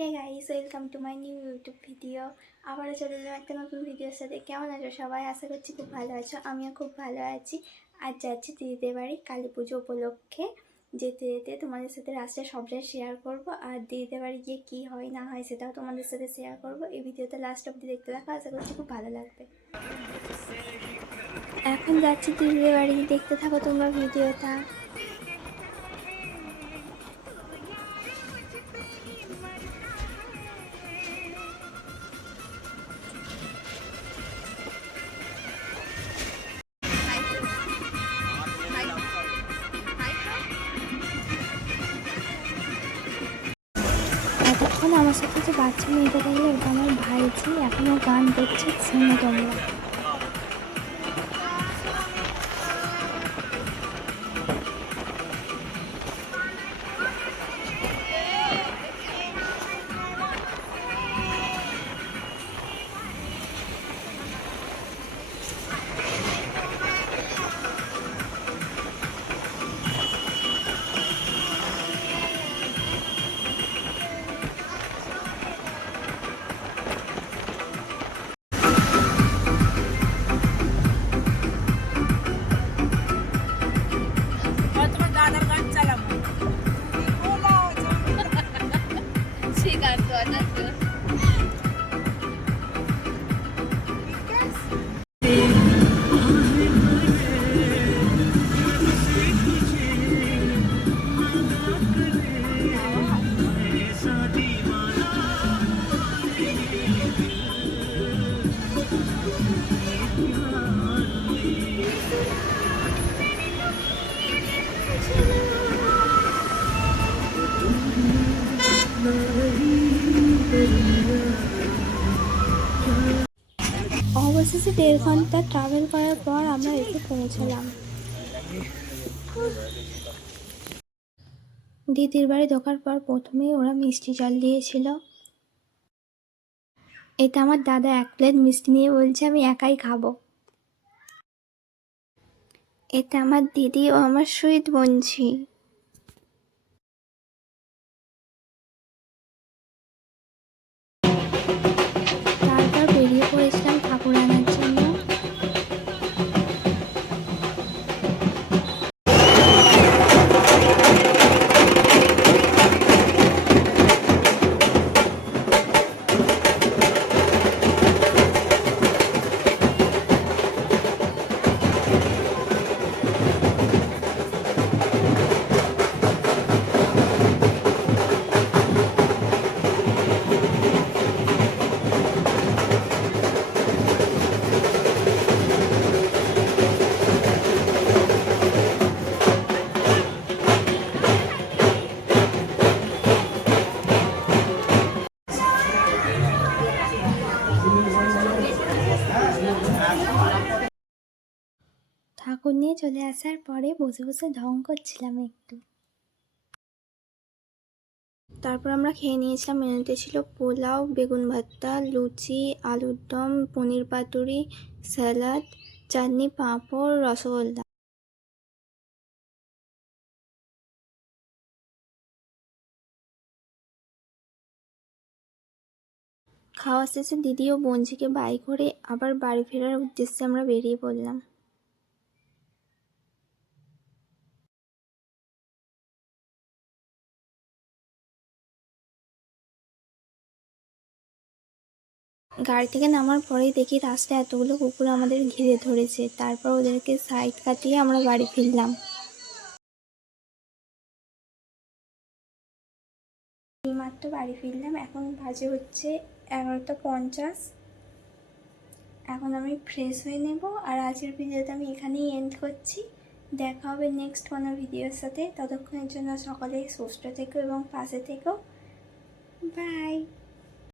Hey guys, welcome to my new YouTube video. আবারও চলে এলাম একটা নতুন ভিডিওর সাথে। কেমন আছো সবাই? আশা করছি খুব ভালো আছো। আমিও খুব ভালো আছি। আজ যাচ্ছি দিদিদের বাড়ি কালী পুজো উপলক্ষে। যেতে যেতে তোমাদের সাথে রাস্তায় সবটাই শেয়ার করব, আর দিদিদের বাড়ি গিয়ে কী হয় না হয় সেটাও তোমাদের সাথে শেয়ার করব। এই ভিডিওতে লাস্ট অবধি দেখতে থাকো, আশা করছি খুব ভালো লাগবে। এখন যাচ্ছি দিদিদের বাড়ি, দেখতে থাকো তোমরা ভিডিওটা। এতক্ষণ আমার সাথে যে বাচ্চা মেয়েটা গেলে ওটা আমার ভাইজি, এখনও গান করছে, শোনো তোমরা। অবশেষে 1.5 ঘন্টা ট্রাভেল করার পর আমরা এসে পৌঁছালাম। দিদির বাড়ি ঢোকার পর প্রথমেই ওরা মিষ্টি জল দিয়েছিল। এটা আমার দাদা 1 প্লেট মিষ্টি নিয়ে বলছে আমি একাই খাবো। এটা আমার দিদি ও আমার সুইট বোনঝি। তারপর বেরিয়ে পড়েছিলাম ঠাকুর আনার জন্য। ঠাকুর নিয়ে চলে আসার পরে বসে বসে ঢং করছিলাম একটু। তারপর আমরা খেয়ে নিয়েছিলাম। মেনুতে ছিল পোলাও, বেগুন ভর্তা, লুচি, আলুর দম, পনির পাতুরি, স্যালাড, চাটনি, পাঁপড়, রসগোল্লা। খাওয়া শেষে দিদি ও বোনঝিকে বাই করে আবার বাড়ি ফেরার উদ্দেশ্যে আমরা বেরিয়ে পড়লাম। গাড়ি থেকে নামার পরেই দেখি রাস্তায় এতগুলো কুকুর আমাদের ঘিরে ধরেছে। তারপর ওদেরকে সাইড কাটিয়ে আমরা বাড়ি ফিরলাম। এইমাত্র বাড়ি ফিরলাম, এখন বাজে হচ্ছে 11:50। এখন আমি ফ্রেশ হয়ে নেব, আর আজকের ভিডিওটা আমি এখানেই এন্ড করছি। দেখা হবে নেক্সট কোনো ভিডিওর সাথে। ততক্ষণের জন্য সকলেই সুস্থ থেকো এবং পাশে থেকো। বাই।